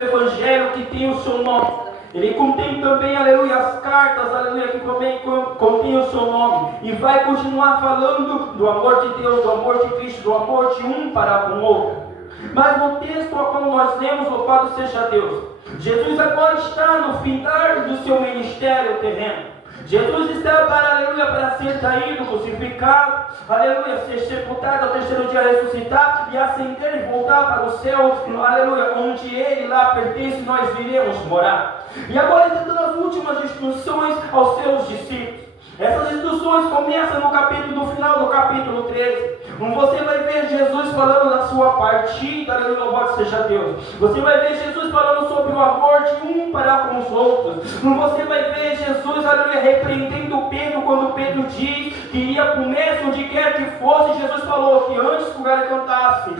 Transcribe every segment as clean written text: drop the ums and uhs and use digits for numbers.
Evangelho que tem o seu nome. Ele contém também, aleluia, as cartas, aleluia, que também contém o seu nome. E vai continuar falando do amor de Deus, do amor de Cristo, do amor de um para com o outro. Mas no texto a qual nós lemos, louvado seja Deus, Jesus agora está no final do seu ministério terreno. Jesus está para, aleluia, para ser traído, crucificado, aleluia, ser sepultado, ao terceiro dia ressuscitar e ascender e voltar para o céu, aleluia, onde ele lá pertence, nós iremos morar. E agora ele está dando as últimas instruções aos seus discípulos. Essas instruções começam no final do capítulo 13. Você vai ver Jesus falando da sua partida, aleluia, louvado seja Deus. Você vai ver Jesus falando sobre o amor de um para com os outros. Você vai ver Jesus, aleluia, repreendendo Pedro quando Pedro diz que iria comer onde quer que fosse. Jesus falou que antes que o galho cantasse,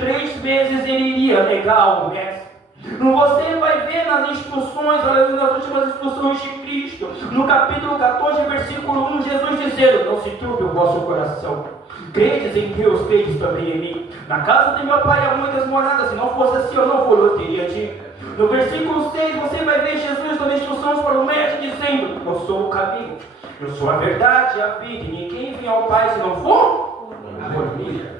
3 vezes ele iria negar o mestre. Você vai ver nas instruções, nas últimas instruções de Cristo, no capítulo 14, versículo 1, Jesus dizendo: não se turbe o vosso coração, credes em Deus, credes também em mim. Na casa de meu pai há muitas moradas, se não fosse assim eu não vou teria dito. No versículo 6 você vai ver Jesus dando instruções para o mestre dizendo: eu sou o caminho, eu sou a verdade e a vida, e ninguém vem ao Pai se não for por mim.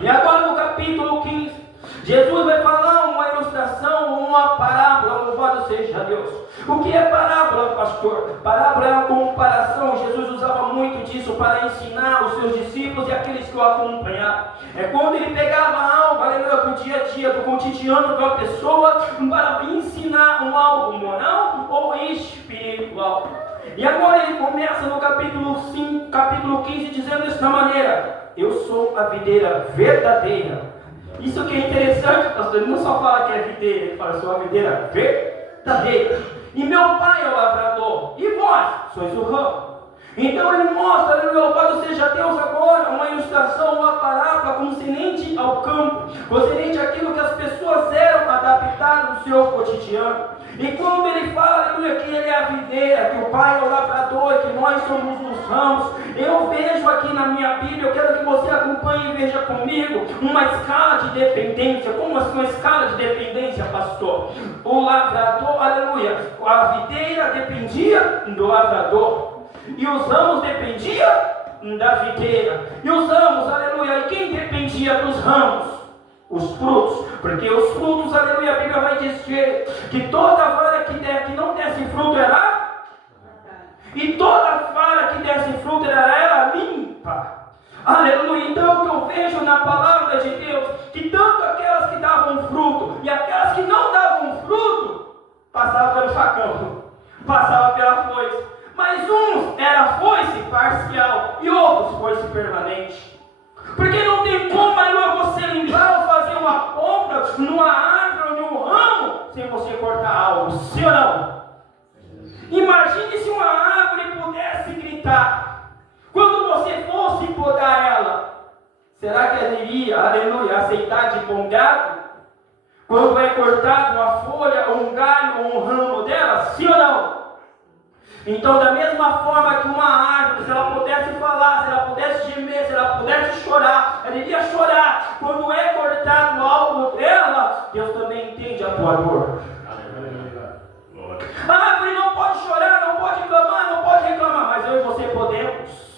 E agora no capítulo 15 Jesus vai falar uma ilustração, uma parábola, louvado seja Deus. O que é parábola, pastor? Parábola é uma comparação. Jesus usava muito disso para ensinar os seus discípulos e aqueles que o acompanhavam. É quando ele pegava algo, aleluia, do dia a dia, do cotidiano de uma pessoa, para ensinar algo moral ou espiritual. E agora ele começa no capítulo 15, dizendo desta maneira: eu sou a videira verdadeira. Isso que é interessante, pastor, ele não só fala que é videira, ele fala: sou a videira verdadeira. E meu pai é o lavrador, e vós sois o ramo. Então ele mostra, aleluia, louvado seja Deus, agora uma ilustração, uma parábola concernente ao campo, concernente àquilo que as pessoas eram adaptadas no seu cotidiano. E quando ele fala, aleluia, que ele é a videira, que o pai é o lavrador e que nós somos os ramos, eu vejo aqui na minha Bíblia, eu quero que você acompanhe e veja comigo uma escala de dependência. Como assim uma escala de dependência, pastor? O lavrador, aleluia, a videira dependia do lavrador. E os ramos dependiam da videira. E os ramos, aleluia, e quem dependia dos ramos? Os frutos. Porque os frutos, aleluia, a Bíblia vai dizer que toda vara que não desse fruto era, e toda vara que desse fruto era limpa. Aleluia. Então o que eu vejo na palavra de Deus, que tanto aquelas que davam fruto e aquelas que não davam fruto, passavam pelo facão, passavam pela foice. Mas uns era foice parcial e outros foice permanente. Porque não tem como, aleluia, você limpar ou fazer uma compra numa árvore ou num ramo sem você cortar algo, sim ou não? Imagine se uma árvore pudesse gritar quando você fosse podar ela. Será que ela iria, aleluia, aceitar de bom grado? Quando é cortado uma folha, ou um galho, ou um ramo dela, sim ou não? Então, da mesma forma que uma árvore, se ela pudesse falar, se ela pudesse gemer, se ela pudesse chorar, ela iria chorar. Quando é cortado algo dela, Deus também entende a tua dor. A árvore não pode chorar, não pode clamar, não pode reclamar, mas eu e você podemos.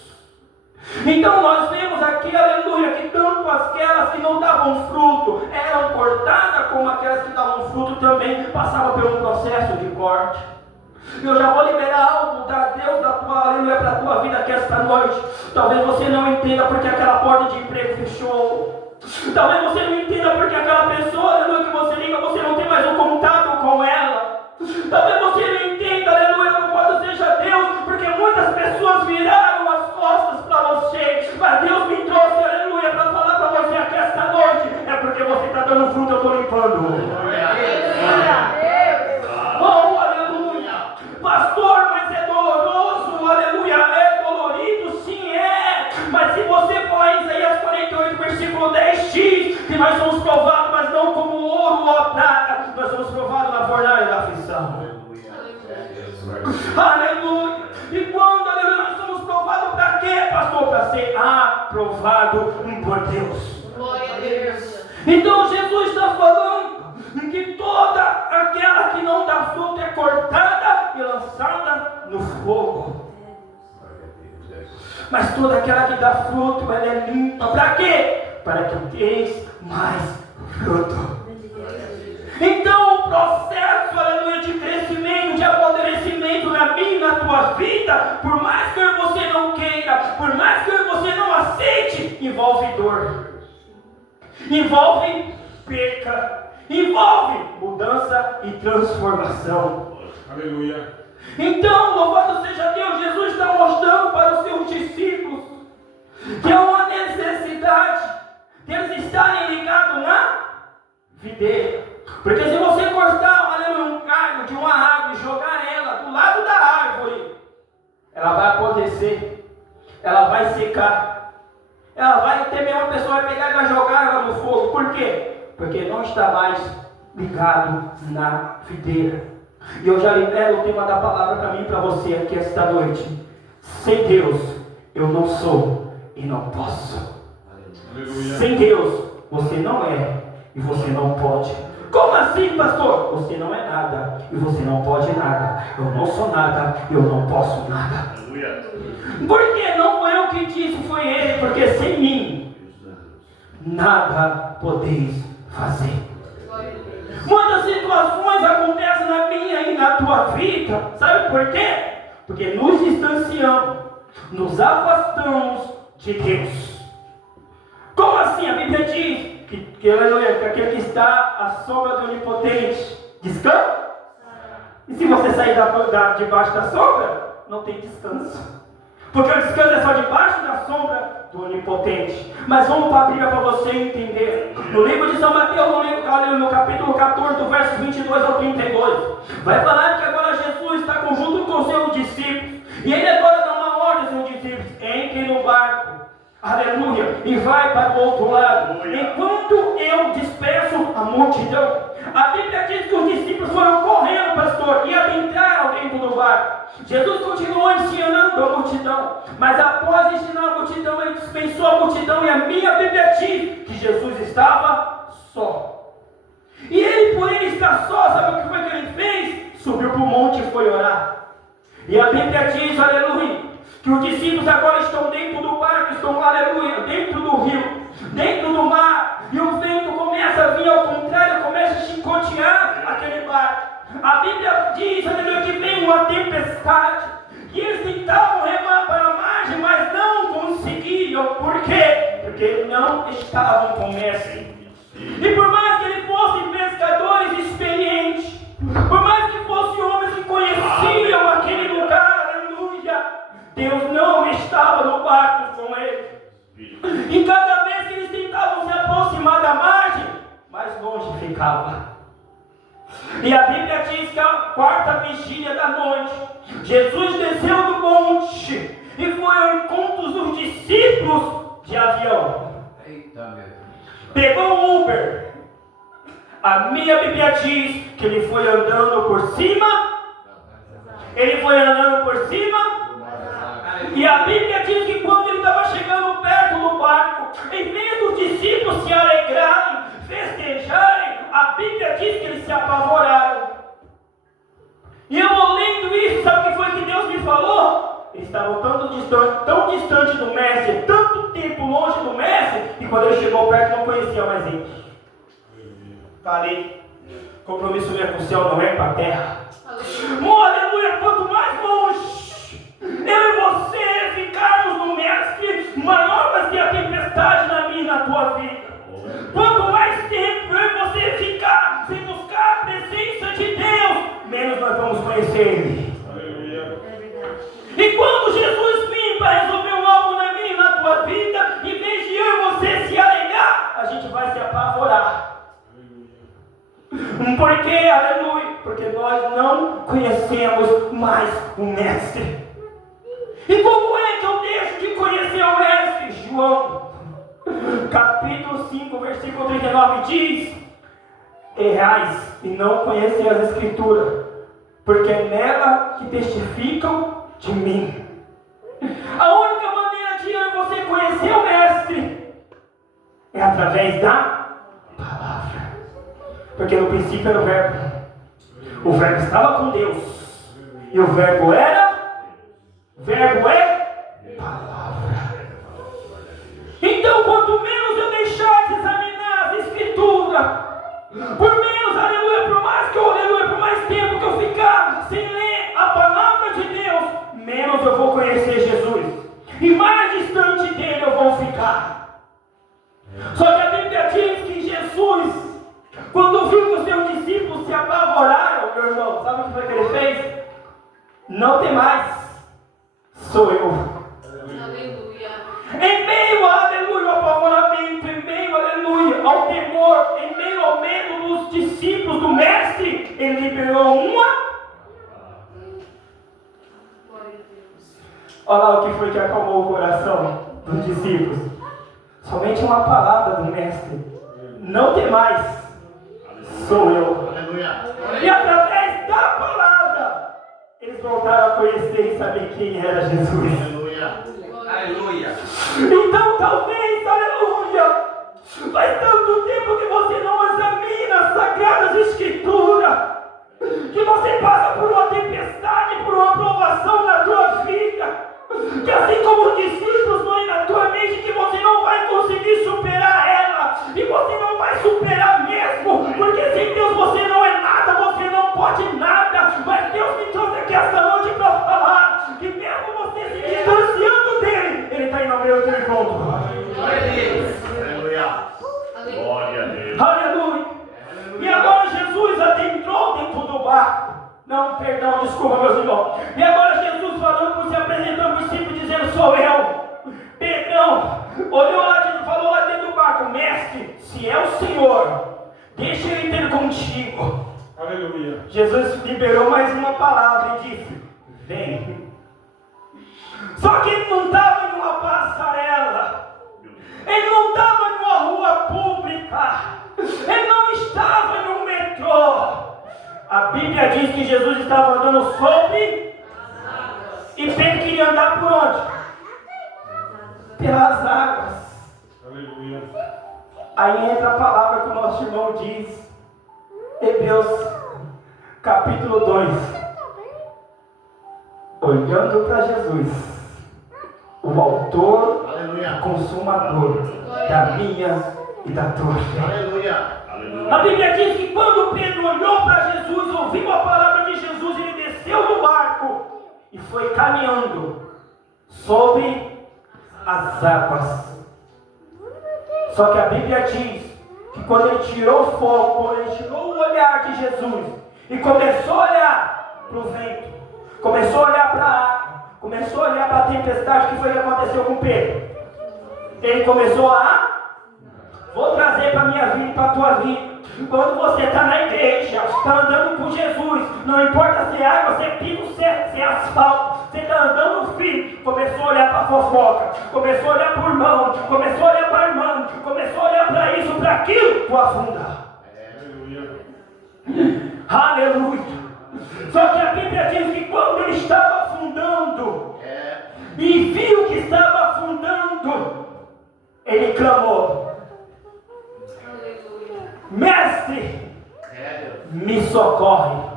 Então nós vemos aqui, aleluia, que tanto aquelas que não davam fruto eram cortadas, como aquelas que davam fruto também passavam por um processo de corte. Eu já vou liberar algo da Deus, da tua, aleluia, para a tua vida aqui esta noite. Talvez você não entenda porque aquela porta de emprego fechou. Talvez você não entenda porque aquela pessoa, aleluia, que você liga, você não tem mais um contato com ela. Talvez você não entenda, aleluia, louvado seja Deus, porque muitas pessoas viraram as costas para você. Mas Deus me trouxe, aleluia, para falar para você aqui esta noite. É porque você está dando fruto, eu estou limpando. Oh, aleluia. Pastor, mas é doloroso, aleluia, é dolorido, sim é. Mas se você for a Isaías 48, versículo 10, diz que nós somos provados, mas não como ouro ou a prata, nós somos provados na fornalha da aflição. Aleluia. E quando, aleluia, nós somos provados para quê, pastor? Para ser aprovado por Deus. Glória a Deus. Então Jesus está falando em que toda aquela que não dá fruto é cortada e lançada no fogo. Mas toda aquela que dá fruto, ela é limpa. Para quê? Para que deis mais fruto. Então o processo, aleluia, de crescimento, de amadurecimento na minha e na tua vida, por mais que você não queira, por mais que você não aceite, envolve dor, envolve perca, envolve mudança e transformação. Aleluia. Então, louvado seja Deus, Jesus está mostrando para os seus discípulos que há uma necessidade de eles estarem ligados na videira. Porque se você cortar, aleluia, um galho de uma árvore e jogar ela do lado da árvore, ela vai apodrecer, ela vai secar, ela vai ter mesmo, uma pessoa vai pegar e vai jogar ela no fogo. Por quê? Porque não está mais ligado na videira. E eu já libero o tema da palavra para mim e para você aqui esta noite. Sem Deus eu não sou e não posso. Aleluia. Sem Deus você não é e você não pode. Como assim, pastor? Você não é nada e você não pode nada. Eu não sou nada e eu não posso nada. Aleluia. Porque não foi eu que disse, foi ele. Porque sem mim nada podeis fazer. Muitas situações acontecem na minha e na tua vida. Sabe por quê? Porque nos distanciamos, nos afastamos de Deus. Como assim? A Bíblia diz que aquele que está à sombra do Onipotente descansa. E se você sair debaixo da sombra, não tem descanso. Porque o descanso é só debaixo da sombra do Onipotente. Mas vamos para a Bíblia para você entender. No livro de São Mateus, no capítulo 14, do verso 22 ao 32, vai falar que agora Jesus está junto com os seus discípulos. E ele agora dá uma ordem aos seus discípulos: entrem no barco. Aleluia, e vai para o outro lado, enquanto eu disperso a multidão. A Bíblia diz que os discípulos foram correndo, pastor, e adentraram dentro do barco. Jesus continuou ensinando a multidão, mas após ensinar a multidão, ele dispensou a multidão, e a minha Bíblia diz que Jesus estava só. E ele, por ele estar só, sabe o que foi que ele fez? Subiu para o monte e foi orar. E a Bíblia diz, aleluia, que os discípulos agora estão dentro do barco, estão, aleluia, dentro do rio, dentro do mar, e o vento começa a vir ao contrário, começa a chicotear aquele barco. A Bíblia diz, aleluia, que vem uma tempestade, e eles tentavam remar para a margem, mas não conseguiam. Por quê? Porque não estavam com mestre. E por mais que eles fossem pescadores experientes, por mais que fossem homens que conheciam aquele lugar, Deus não estava no barco com eles. E cada vez que eles tentavam se aproximar da margem, mais longe ficava. E a Bíblia diz que a quarta vigília da noite, Jesus desceu do monte e foi ao encontro dos discípulos de avião. Pegou o Uber. A minha Bíblia diz que ele foi andando por cima. Ele foi andando por cima. E a Bíblia diz que quando ele estava chegando perto do barco, em vez dos discípulos se alegrarem, festejarem, a Bíblia diz que eles se apavoraram. E eu lendo isso, sabe o que foi que Deus me falou? Eles estavam tão distante do mestre, tanto tempo longe do mestre, que quando ele chegou perto não conhecia mais ele. Falei, compromisso não é com o céu, não é com a terra. Aleluia, quanto mais longe eu e você ficarmos no mestre, maior vai ser a tempestade na minha e na tua vida. Quanto mais tempo eu e você ficar sem buscar a presença de Deus, menos nós vamos conhecer Ele. E quando Jesus vem para resolver algo na minha e na tua vida, em vez de eu e você se alegrar, a gente vai se apavorar. Por quê? Aleluia. Porque nós não conhecemos mais o mestre. E como é que eu deixo de conhecer o mestre? João, capítulo 5, versículo 39 diz: errais e não conhecem as escrituras, porque é nela que testificam de mim. A única maneira de eu e você conhecer o mestre é através da palavra. Porque no princípio era o Verbo. O Verbo estava com Deus. E o Verbo era. Verbo é palavra. Então, quanto menos eu deixar de examinar as Escrituras, por menos, aleluia, por mais que eu, aleluia, por mais tempo que eu ficar sem ler a palavra de Deus, menos eu vou conhecer Jesus. E mais distante dele eu vou ficar. Só que a Bíblia diz que Jesus, quando viu que os seus discípulos se apavoraram, meu irmão, sabe o que foi que ele fez? Não tem mais, sou eu. Aleluia. Em meio, aleluia, ao apavoramento, em meio, aleluia, ao temor, em meio ao medo dos discípulos do Mestre, ele liberou uma. Olha lá o que foi que acalmou o coração dos discípulos. Somente uma palavra do Mestre. Não tem mais, sou eu. Aleluia. E através da palavra, eles voltaram a conhecer e saber quem era Jesus. Aleluia. Aleluia. Então talvez, aleluia, faz tanto tempo que você não examina as Sagradas Escrituras, que você passa por uma tempestade, por uma provação na tua vida, que assim como os discípulos põem na tua mente que você não vai conseguir superar ela, e você não vai superar mesmo, porque sem Deus você não é nada, você não pode nada, mas Deus me trouxe aqui esta noite para falar que mesmo você se distanciando dele, ele está indo ao meu encontro. Glória a Deus. Aleluia. Glória a Deus. Aleluia. E agora Jesus adentrou dentro do barco. Não, perdão, desculpa, meus irmãos. E agora Jesus falando, se apresentando para os discípulos, dizendo: sou eu. Pedrão olhou lá dentro, falou lá dentro do barco: Mestre, se é o Senhor, deixa ele ter contigo. Aleluia. Jesus liberou mais uma palavra e disse: vem. Só que ele não estava em uma passarela, ele não estava em uma rua pública, ele não estava em um metrô. A Bíblia diz que Jesus estava andando sobre e Pedro queria andar por onde? Pelas águas. Aleluia. Aí entra a palavra que o nosso irmão diz, Hebreus capítulo 2. Olhando para Jesus, o autor Aleluia. e consumador da minha e da tua fé. Aleluia. A Bíblia diz que quando Pedro olhou para Jesus, ouviu a palavra de Jesus, ele desceu do barco e foi caminhando sobre as águas. Só que a Bíblia diz que quando ele tirou o foco, quando ele tirou o olhar de Jesus e começou a olhar para o vento, começou a olhar para a água, começou a olhar para a tempestade, que foi o que aconteceu com Pedro? Ele começou a... Vou trazer para a minha vida e para a tua vida. Quando você está na igreja, está andando com Jesus, não importa se é água, se é piso, se é asfalto, você está andando firme. Começou a olhar para a fofoca, começou a olhar para o irmão, começou a olhar para a irmã, começou a olhar para isso, para aquilo, tu afunda. Aleluia. Só que a Bíblia diz que quando ele estava afundando e viu que estava afundando, ele clamou: Mestre, me socorre.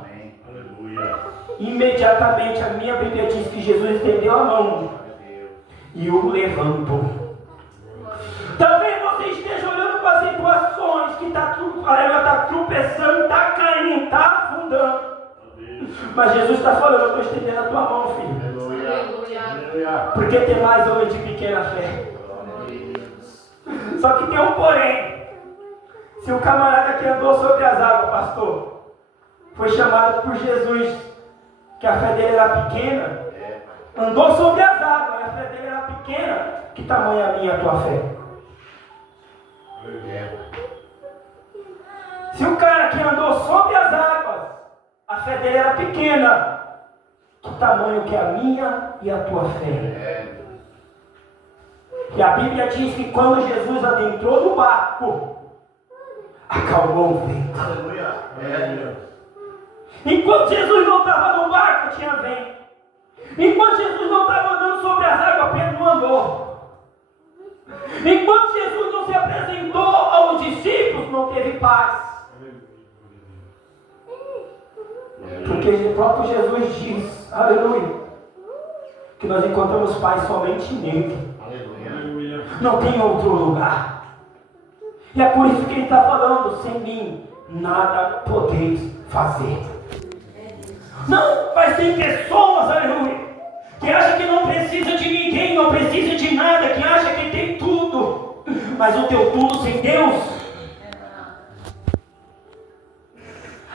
Aleluia. Imediatamente a minha Bíblia diz que Jesus estendeu a mão e o levantou. Talvez você esteja olhando para as situações que está tropeçando, está caindo, está afundando. Mas Jesus está falando: eu estou estendendo a tua mão, filho. Aleluia. Porque tem mais homem de pequena fé. Só que tem um porém. Se o camarada que andou sobre as águas, pastor, foi chamado por Jesus, que a fé dele era pequena, andou sobre as águas, a fé dele era pequena, que tamanho é a minha e a tua fé? Se o cara que andou sobre as águas, a fé dele era pequena, que tamanho que é a minha e a tua fé? E a Bíblia diz que quando Jesus adentrou no barco, acalmou o vento. Aleluia. Enquanto Jesus não estava no barco, tinha vento. Enquanto Jesus não estava andando sobre as águas, Pedro não andou. Enquanto Jesus não se apresentou aos discípulos, não teve paz. Porque o próprio Jesus diz, aleluia, que nós encontramos paz somente nele. Aleluia. Não tem outro lugar. E é por isso que ele está falando, sem mim nada podeis fazer. Não, mas tem pessoas, aleluia, que acham que não precisa de ninguém, não precisa de nada, que acha que tem tudo. Mas o teu tudo sem Deus.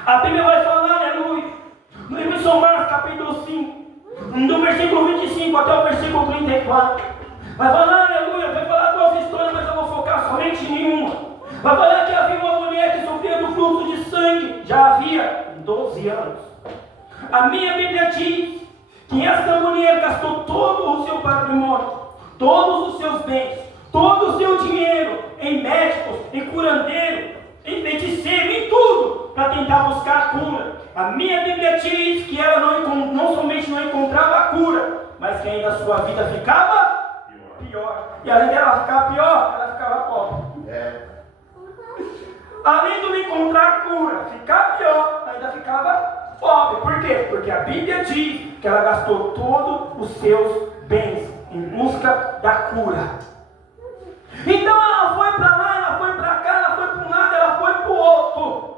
A Bíblia vai falar, aleluia, no livro de São Marcos, capítulo 5, do versículo 25 até o versículo 34. Vai falar, aleluia, vai falar duas histórias, mas eu vou focar somente em uma. Vai falar que havia uma mulher que sofria do fluxo de sangue, já havia 12 anos. A minha Bíblia diz que esta mulher gastou todo o seu patrimônio, todos os seus bens, todo o seu dinheiro em médicos, em curandeiro, em feiticeiro, em tudo, para tentar buscar a cura. A minha Bíblia diz que ela não somente não encontrava a cura, mas que ainda a sua vida ficava pior. E além dela ficar pior, ela ficava pobre. Além de não encontrar a cura, ficar pior, ainda ficava pobre. Por quê? Porque a Bíblia diz que ela gastou todos os seus bens em busca da cura. Então ela foi para lá, ela foi para cá, ela foi para um lado, ela foi para o outro.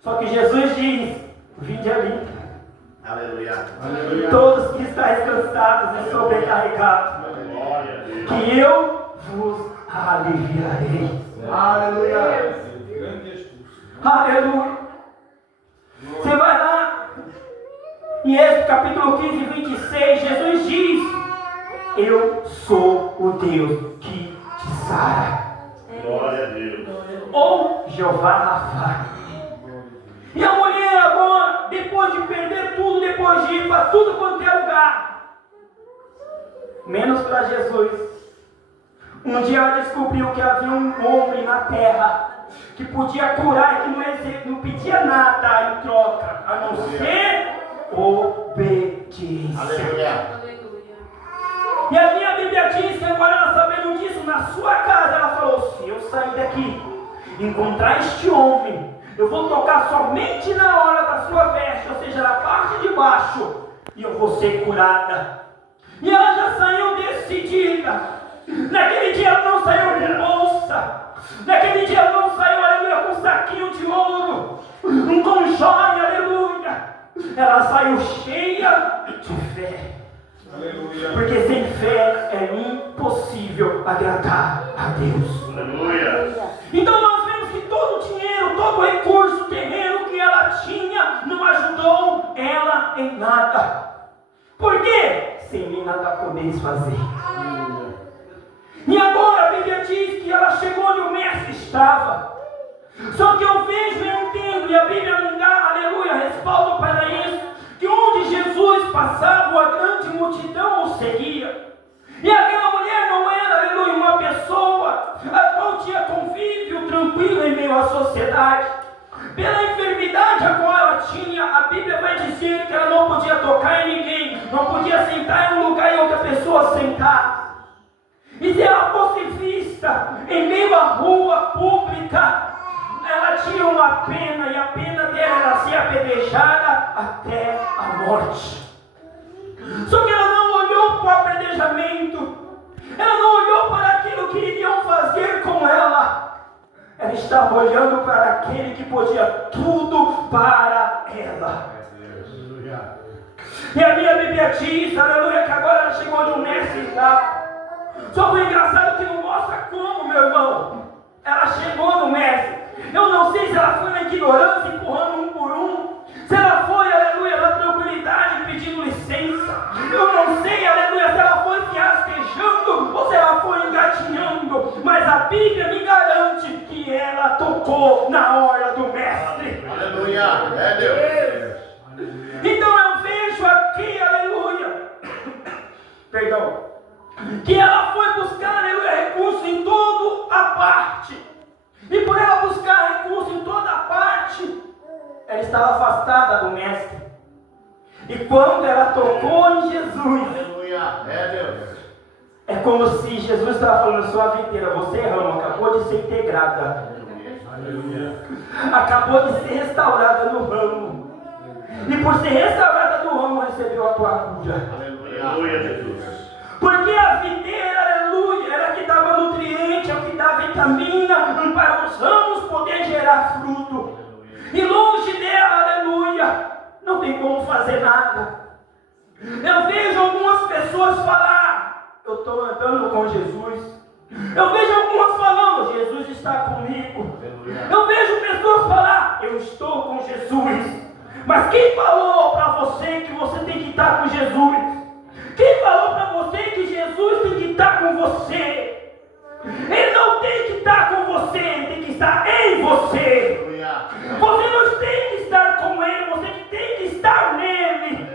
Só que Jesus diz, vinde a mim. Aleluia. Todos que estáis cansados e sobrecarregados, que eu vos aliviarei. Aleluia. Aleluia. Você vai lá em Êxodo capítulo 15, 26, Jesus diz, eu sou o Deus que te sara. Glória a Deus. Ou Jeová Rafa. E a mulher agora, depois de perder tudo, depois de ir para tudo quanto é lugar, menos para Jesus, um dia ela descobriu que havia um homem na terra que podia curar e que não pedia nada em troca, a não ser obediência. Aleluia. E a minha Bíblia diz que agora ela sabendo disso, na sua casa ela falou, se eu sair daqui, encontrar este homem, eu vou tocar somente na hora da sua veste, ou seja, na parte de baixo, e eu vou ser curada. E ela já saiu decidida. Naquele dia ela não saiu com bolsa, naquele dia ela não saiu, aleluia, com um saquinho de ouro, com joia, aleluia. Ela saiu cheia de fé. Aleluia. Porque sem fé é impossível agradar a Deus. Aleluia. Então nós vemos que todo o dinheiro, todo o recurso terreno que ela tinha não ajudou ela em nada. Por quê? Sem mim nada podeis fazer. E agora a Bíblia diz que ela chegou onde o mestre estava. Só que eu vejo e eu entendo, e a Bíblia me dá, aleluia, respaldo para isso, que onde Jesus passava, a grande multidão o seguia. E aquela mulher não era, aleluia, uma pessoa a qual tinha convívio tranquilo em meio à sociedade. Pela enfermidade a qual ela tinha, a Bíblia vai dizer que ela não podia tocar em ninguém, não podia sentar em um lugar e outra pessoa sentar. E se ela fosse vista em meio à rua pública, ela tinha uma pena, e a pena dela era ser apedrejada até a morte. Só que ela não olhou para o apedrejamento, ela não olhou para aquilo que iriam fazer com ela. Ela estava olhando para aquele que podia tudo para ela. E a minha Bíblia diz, aleluia, que agora ela chegou onde o mestre está. Só que o engraçado que não mostra como, meu irmão. Ela chegou no mestre. Eu não sei se ela foi na ignorância, empurrando um por um. Se ela foi, aleluia, na tranquilidade, pedindo licença. Eu não sei, aleluia, se ela foi se rastejando ou se ela foi engatinhando. Mas a Bíblia me garante que ela tocou na orla do mestre. Aleluia. É Deus. Então eu vejo aqui, aleluia, perdão, que ela foi buscar, aleluia, recurso em toda a parte. E por ela buscar recurso em toda a parte, ela estava afastada do mestre. E quando ela tocou em Jesus, Aleluia. É Deus. é como se Jesus estava falando a sua vida inteira, você, ramo, acabou de ser integrada, Aleluia. acabou de ser restaurada no ramo. E por ser restaurada do ramo, recebeu a tua cura. Aleluia, Jesus. Porque a videira, aleluia, era que dava nutriente, é o que dá vitamina para os ramos poder gerar fruto. E longe dela, aleluia, não tem como fazer nada. Eu vejo algumas pessoas falar, eu estou andando com Jesus. Eu vejo algumas falando, Jesus está comigo. Eu vejo pessoas falar, eu estou com Jesus. Mas quem falou para você que você tem que estar com Jesus? Quem falou para você que Jesus tem que estar com você? Ele não tem que estar com você, ele tem que estar em você. Você não tem que estar com ele, você tem que estar nele.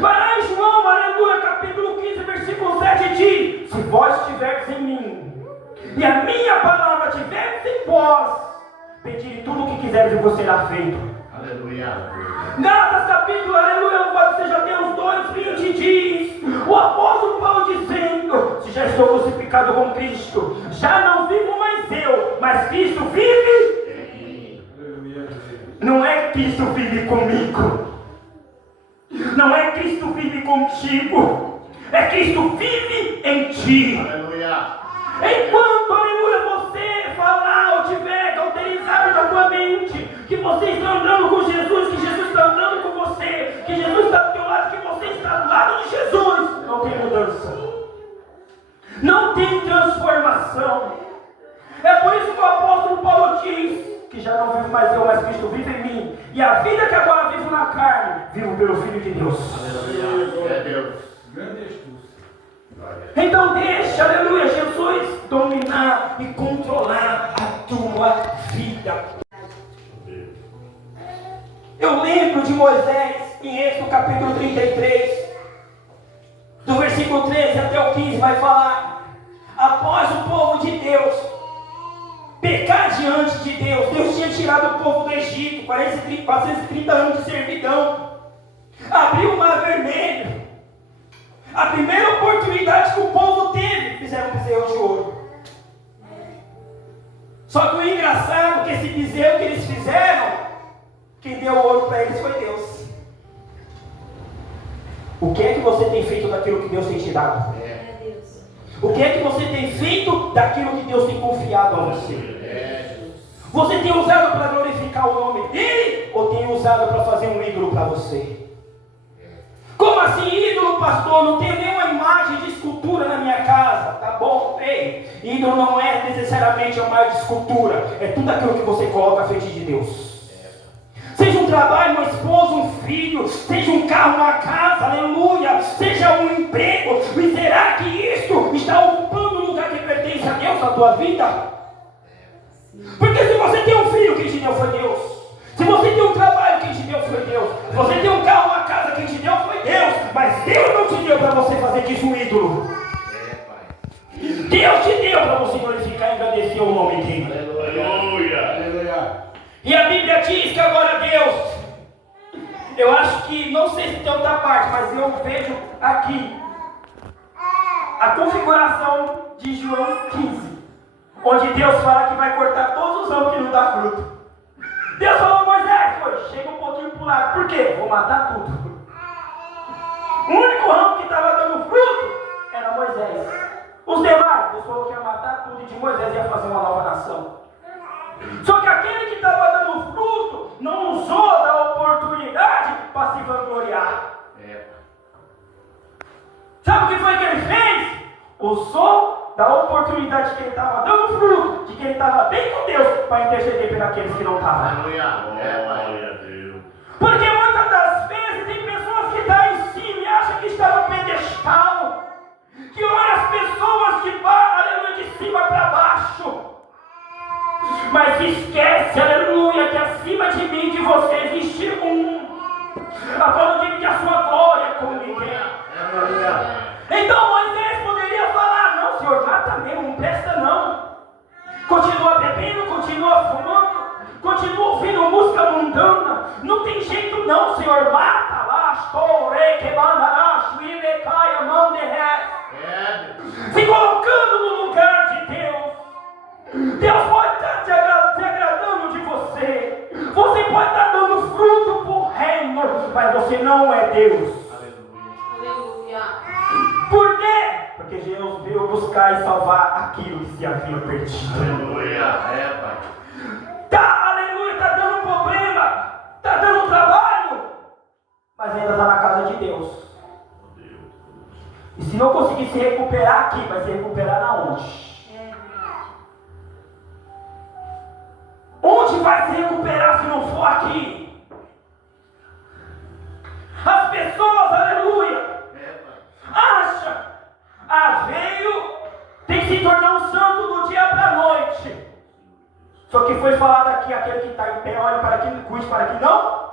Vai lá em João, aleluia, capítulo 15, versículo 7 diz: se vós estiverdes em mim, e a minha palavra estiverdes em vós, pedirem tudo o que quiseres e vos será feito. Aleluia. Gálatas capítulo, aleluia, louvado seja Deus, 2:20 diz, o apóstolo Paulo dizendo: se já estou crucificado com Cristo, já não vivo mais eu, mas Cristo vive. Não é Cristo vive comigo, não é Cristo vive contigo, é Cristo vive em ti. Aleluia. Enquanto, aleluia, você falar ou tiver cauterizado na tua mente que você está andando com Jesus, que Jesus está andando com você, que Jesus está do teu lado, que você está do lado de Jesus, não tem mudança, não tem transformação. É por isso que o apóstolo Paulo diz que já não vivo mais eu, mas Cristo vive em mim, e a vida que agora vivo na carne, vivo pelo Filho de Deus. Aleluia. É Deus. Grande Jesus. Então deixa, aleluia, Jesus dominar e controlar a tua vida. Eu lembro de Moisés em Êxodo capítulo 33, do versículo 13 até o 15, vai falar: após o povo de Deus pecar diante de Deus, Deus tinha tirado o povo do Egito, 430 anos de servidão, abriu o mar vermelho. A primeira oportunidade que o povo teve, fizeram um bezerro de ouro. Só que o engraçado é que esse bezerro que eles fizeram, quem deu ouro para eles foi Deus. O que é que você tem feito daquilo que Deus tem te dado? O que é que você tem feito daquilo que Deus tem confiado a você? Você tem usado para glorificar o nome dele, ou tem usado para fazer um ídolo para você? Como assim ídolo, pastor? Não tenho nenhuma imagem de escultura na minha casa. Tá bom, ei, ídolo não é necessariamente uma imagem de escultura, é tudo aquilo que você coloca à frente de Deus. Seja um trabalho, uma esposa, um filho, seja um carro, uma casa, aleluia, seja um emprego. E será que isto está ocupando o lugar que pertence a Deus na tua vida? Porque se você tem um filho, quem te deu foi Deus. Se você tem um trabalho, quem te deu foi Deus. Se você tem um carro, uma casa, quem te deu foi Deus. Mas Deus não te deu para você fazer disso um ídolo. Deus te deu para você glorificar e agradecer o nome dele. Aleluia. E a Bíblia diz que agora Deus, eu acho que, não sei se tem outra parte, mas eu vejo aqui a configuração de João 15, onde Deus fala que vai cortar todos os ramos que não dá fruto. Deus falou: Moisés, chega um pouquinho para o lado. Por quê? Vou matar tudo. O único ramo que estava dando fruto era Moisés. Os demais, Deus falou que ia matar tudo, e de Moisés ia fazer uma nova nação. Só que aquele que estava dando fruto não usou da oportunidade para se vangloriar. Sabe o que foi que ele fez? Usou da oportunidade que ele estava dando fruto, de que ele estava bem com Deus, para interceder por aqueles que não estavam. Aleluia. Porque muitas das vezes tem pessoas que estão em cima e acham que estão no pedestal, que olham as pessoas de baixo, aleluia, de cima para baixo. Mas esquece, aleluia, que acima de mim, de você, existe um. A qual divide a sua glória com ninguém. Então Moisés poderia falar: não, Senhor, mata mesmo, não presta não. Continua bebendo, continua fumando, continua ouvindo música mundana. Não tem jeito não, Senhor, mata lá, se colocando no lugar de Deus. Deus pode estar te agradando de você. Você pode estar dando fruto para o reino. Senhor, mas você não é Deus. Aleluia. Por quê? Porque Deus veio buscar e salvar aquilo que se havia perdido. Aleluia. É, Pai. Tá, aleluia, tá dando problema, tá dando trabalho, mas ainda está na casa de Deus. E se não conseguir se recuperar aqui, vai se recuperar na onde? Onde vai se recuperar se não for aqui? As pessoas, aleluia, acham, veio, tem que se tornar um santo do dia para a noite. Só que foi falado aqui, aquele que está em pé, olhe para quem cuide, para quem não.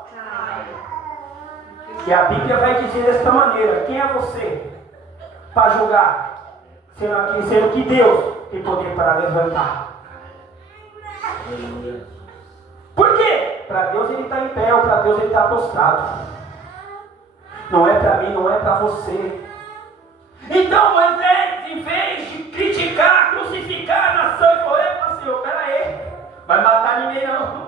E a Bíblia vai dizer desta maneira: quem é você para julgar? Sendo que Deus tem poder para levantar. Por quê? Para Deus ele está em pé, ou para Deus ele está prostrado. Não é para mim, não é para você. Então Moisés, em vez de criticar, crucificar a nação, ele falou: epa, Senhor, pera aí, vai matar ninguém não.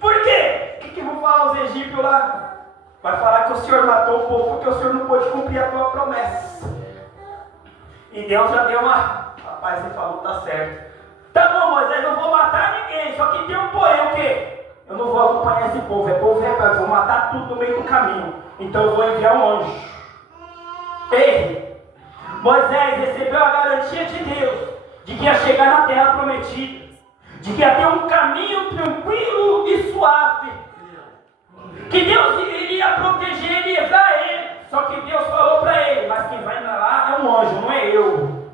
Por quê? O que vão falar os egípcios lá? Vai falar que o Senhor matou o povo porque o Senhor não pôde cumprir a tua promessa. E Deus já deu uma... Rapaz, você falou, tá certo. Tá bom, Moisés, não vou matar ninguém. Só que tem um porém, o quê? Eu não vou acompanhar esse povo. É povo rebelde, vou matar tudo no meio do caminho. Então eu vou enviar um anjo. Ei, Moisés recebeu a garantia de Deus de que ia chegar na terra prometida, de que ia ter um caminho tranquilo e suave, que Deus iria proteger ele e livrar ele. Só que Deus falou para ele: mas quem vai lá é um anjo, não é eu.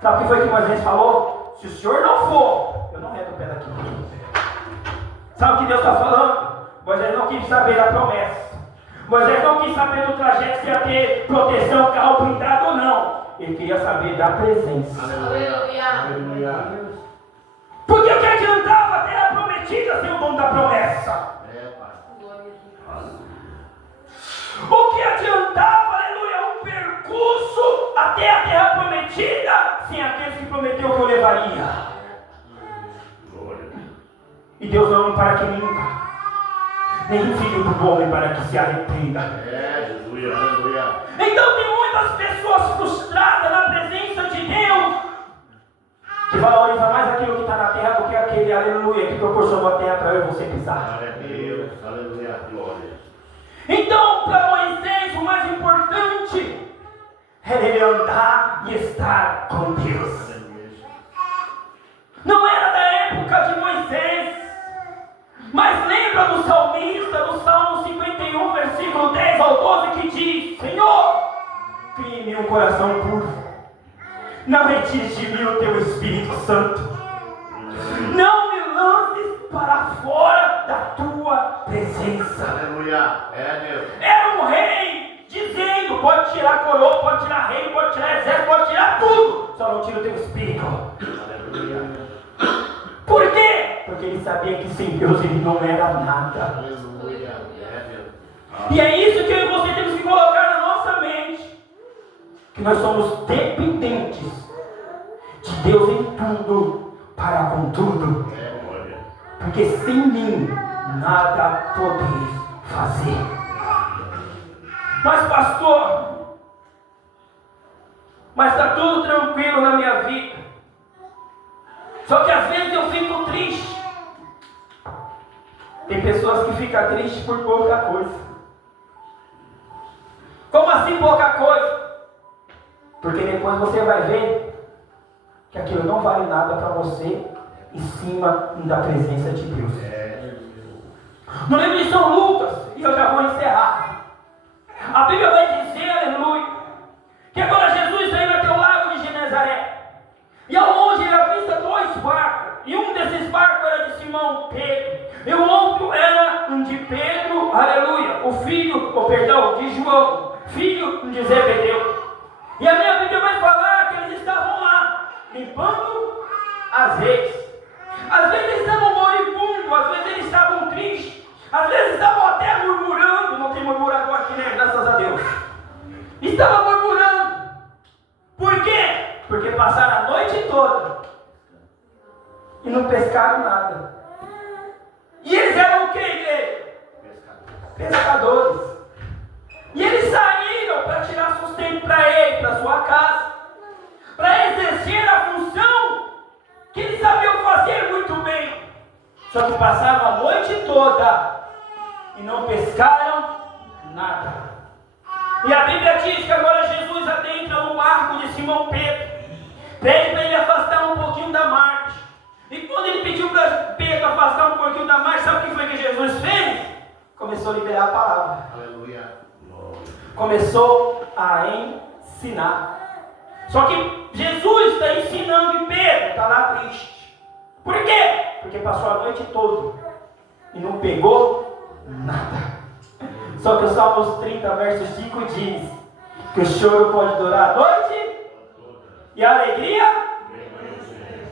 Sabe o que foi que Moisés falou? Se o senhor não for, eu não reto o pé daqui. Sabe o que Deus está falando? Moisés não quis saber da promessa. Moisés não quis saber do trajeto, se ia ter proteção, carro blindado ou não. Ele queria saber da presença. Aleluia. Porque o que adiantava a terra prometida sem o dono da promessa? O que adiantava, aleluia, um percurso até a terra prometida sem aqueles que prometeu que eu levaria? E Deus não é para que minta, nem filho do homem para que se arrependa. Aleluia. Então tem muitas pessoas frustradas na presença de Deus, que valorizam mais aquilo que está na terra do que aquele, aleluia, que proporcionou a terra para eu e você pisar. Aleluia. Glória. Então, para Moisés, o mais importante era ele andar e estar com Deus. Não era da época de Moisés, mas lembra do salmista, do Salmo 51, versículo 10 ao 12, que diz: Senhor, cria em mim um coração puro, não retire de mim o teu Espírito Santo, não me lances para fora da tua presença. Aleluia. É Deus. Era um rei dizendo: pode tirar a coroa, pode tirar rei, pode tirar exército, pode tirar tudo, só não tira o teu espírito. Aleluia. Por quê? Porque ele sabia que sem Deus ele não era nada. Aleluia. É Deus. E é isso que eu e você temos que colocar na nossa mente, que nós somos dependentes de Deus em tudo, para com tudo. Glória. Porque sem mim nada podeis fazer. Mas pastor, mas está tudo tranquilo na minha vida. Só que às vezes eu fico triste. Tem pessoas que ficam tristes por pouca coisa. Como assim pouca coisa? Porque depois você vai ver que aquilo não vale nada para você em cima da presença de Deus. No livro de São Lucas, e eu já vou encerrar, a Bíblia vai dizer, aleluia, que agora Jesus saiu até o lago de Genezaré, e ao longe ele avista dois barcos, e um desses barcos era de Simão Pedro, e o outro era de Pedro, aleluia, de João, filho de Zebedeu. E a minha Bíblia vai falar que eles estavam lá, limpando as redes. Às vezes eles estavam moribundos, às vezes eles estavam tristes, às vezes estavam até murmurando. Não tem murmurador aqui, né? Graças a Deus. Estavam murmurando. Por quê? Porque passaram a noite toda e não pescaram nada. E eles eram o que, igreja? Pescadores. pescadores. E eles saíram para tirar sustento para ele, para sua casa, para exercer a função que eles sabiam fazer muito bem. Só que passaram a noite toda e não pescaram nada. E a Bíblia diz que agora Jesus adentra no barco de Simão Pedro, pede para ele afastar um pouquinho da margem. E quando ele pediu para Pedro afastar um pouquinho da margem, sabe o que foi que Jesus fez? Começou a liberar a palavra. Aleluia. Começou a ensinar. Só que Jesus está ensinando e Pedro está lá triste. Por quê? Porque passou a noite toda e não pegou nada. Só que o Salmos 30, verso 5 diz que o choro pode durar a noite e a alegria.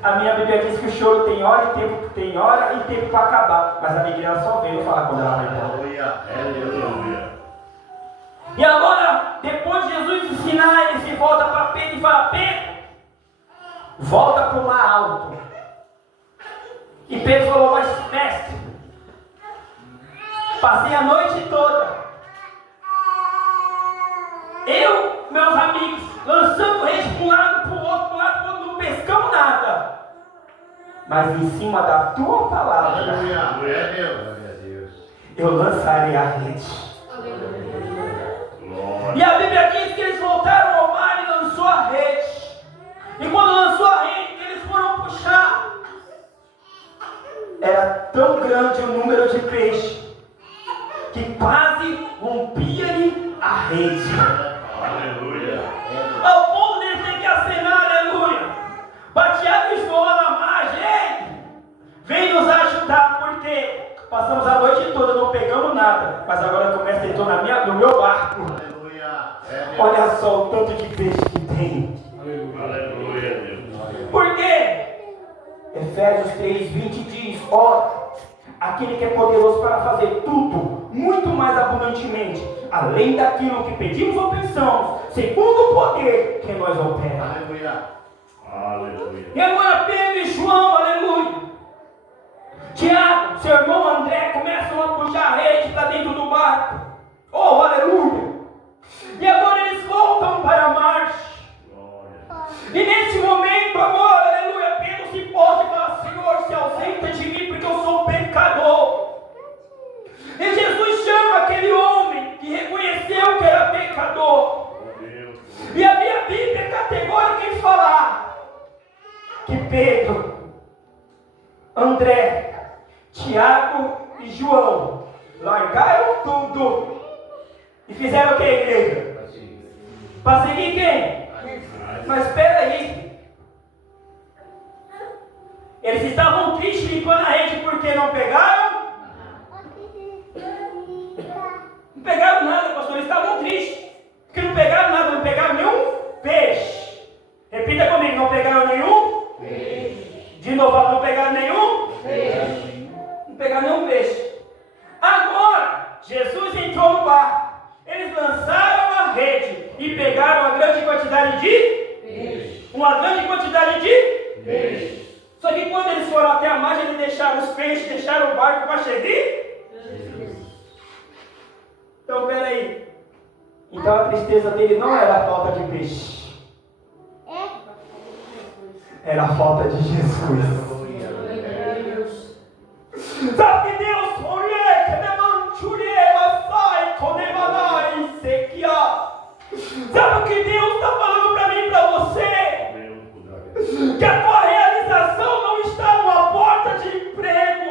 A minha Bíblia diz que o choro tem hora e tempo para acabar, mas a alegria ela só vem falar quando ela vai embora. Aleluia. E agora, depois de Jesus ensinar, ele se volta para Pedro e fala: Pedro, volta para o mar alto. E Pedro falou: mas mestre, passei a noite toda, eu, meus amigos, lançando rede para um lado, para o outro, não pescamos nada. Mas em cima da tua palavra, Aleluia. É Deus. eu lançarei a rede. Glória. E a Bíblia diz que eles voltaram ao mar e lançou a rede. E quando lançou a rede, que eles foram puxar, era tão grande o número de peixes que quase rompia-lhe a rede. Aleluia. Ao ponto de eles terem que acenar, aleluia. Tiago e João na margem: ei, vem nos ajudar, porque passamos a noite toda, não pegamos nada, mas agora começa a entrar no meu barco. Aleluia. É Deus. Olha só o tanto de peixe que tem. Aleluia, Deus. Por quê? Efésios 3:20 diz: ora, aquele que é poderoso para fazer tudo, muito mais abundantemente, além daquilo que pedimos ou pensamos, segundo o poder que nós opera. Aleluia. Aleluia. E agora Pedro e João, aleluia, Tiago, seu irmão André, começam a puxar a rede para dentro do barco. Oh, aleluia. E agora eles voltam para a margem. Glória. E nesse momento agora, aleluia, Pedro se pode e fala: Senhor, se ausenta de mim, porque eu sou pecador. E Jesus chama aquele homem que reconheceu que era pecador. E a minha Bíblia é categórica em falar que Pedro, André, Tiago e João largaram tudo e fizeram o que, igreja? Para seguir quem? Mas espera aí, eles estavam tristes limpando a rede porque não pegaram? Não pegaram nada, pastor, eles estavam tristes porque não pegaram nada, não pegaram nenhum peixe. Repita comigo: não pegaram nenhum peixe. De novo, não pegaram nenhum peixe. Não pegaram nenhum peixe. Agora, Jesus entrou no barco, eles lançaram a rede e pegaram uma grande quantidade de peixe. Uma grande quantidade de peixe. Só que quando eles foram até a margem, eles deixaram os peixes, deixaram o barco para chegar. Então, peraí. Então a tristeza dele não era a falta de peixe, era a falta de Jesus. Sabe que Deus sabe o que Deus está falando para mim e para você? Que a tua realização não está numa porta de emprego.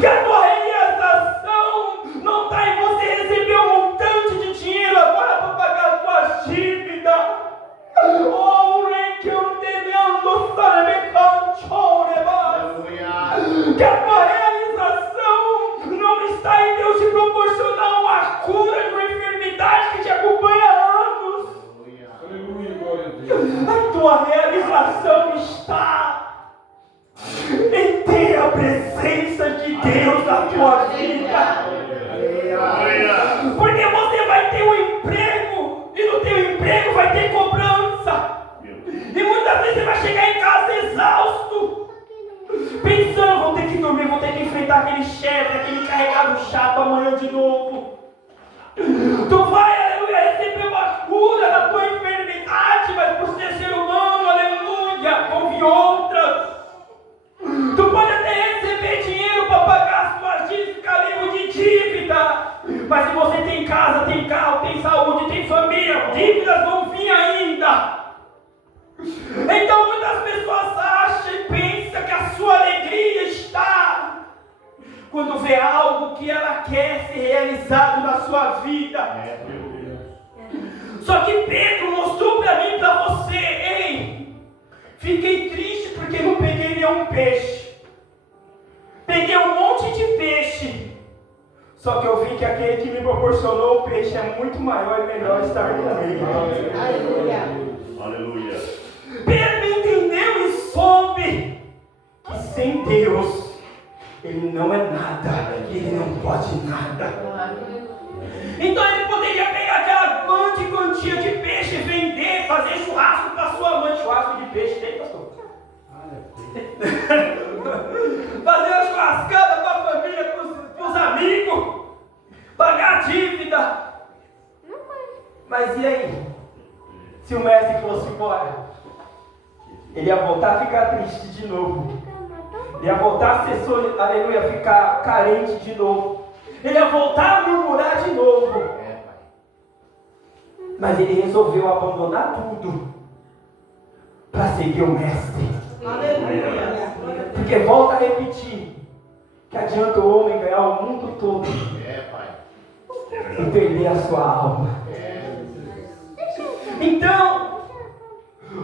Que a tua realização não está em você receber um montante de dinheiro agora para pagar as tuas dívidas. Que a tua realização não está em Deus te proporcionar uma cura de uma enfermidade que te acompanha há anos. A tua realização está em ter a presença de Deus aquele chefe, aquele carregado chato amanhã de novo. Tu vai, aleluia, receber uma cura da tua enfermidade, mas por ser ser humano, aleluia, houve outras. Tu pode até receber dinheiro para pagar as tuas dívidas, ficar livre de dívida. Mas se você tem casa, tem carro, tem saúde, tem família, dívidas vão vir ainda. Então muitas pessoas acham e pensam que a sua alegria está quando vê algo que ela quer ser realizado na sua vida. Só que Pedro mostrou para mim e para você: ei, fiquei triste porque não peguei nenhum peixe. Peguei um monte de peixe. Só que eu vi que aquele que me proporcionou o peixe é muito maior e melhor estar comigo. Aleluia. Aleluia. Pedro entendeu e soube que sem Deus ele não é nada, ele não pode nada. Então ele poderia pegar aquela grande quantia de peixe, vender, fazer churrasco para sua mãe. Churrasco de peixe tem, pastor? Fazer uma churrascada para a família, para os amigos, pagar a dívida. Mas e aí? Se o mestre fosse embora, ele ia voltar a ficar triste de novo. Ele ia voltar a ser aleluia, ficar carente de novo. Ele ia voltar a murmurar de novo. Mas ele resolveu abandonar tudo para seguir o mestre. Aleluia. Porque volta a repetir que adianta o homem ganhar o mundo todo e perder a sua alma. Então,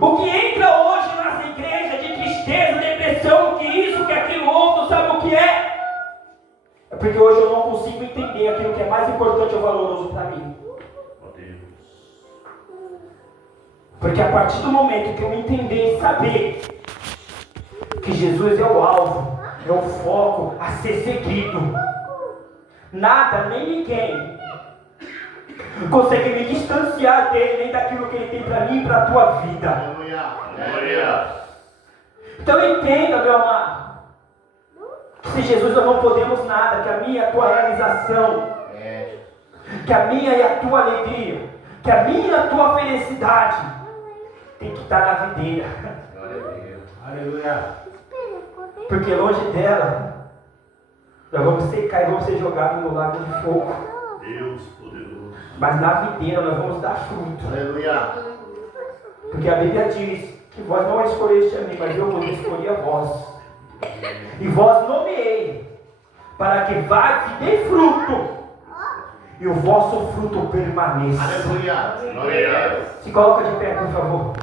o que entra hoje nas igrejas de tristeza, depressão, que isso, que aquilo outro, sabe o que é? É porque hoje eu não consigo entender aquilo que é mais importante ou valoroso para mim. Porque a partir do momento que eu entender e saber que Jesus é o alvo, é o foco a ser seguido, nada, nem ninguém consegue me distanciar dele, nem daquilo que ele tem para mim e para a tua vida. Aleluia. Então entenda, meu amado, que sem Jesus nós não podemos nada, que a minha e a tua realização, que a minha e a tua alegria, que a minha e a tua felicidade tem que estar na videira. Aleluia. Porque longe dela, nós vamos secar e vamos ser jogados no lago de fogo. Deus poderoso. Mas na videira nós vamos dar fruto. Aleluia. Porque a Bíblia diz que vós não escolheste a mim, mas eu vos escolhi a vós. E vós nomeei, para que vá e dê fruto, e o vosso fruto permaneça. Aleluia. Glória a Deus. Se coloca de pé, por favor.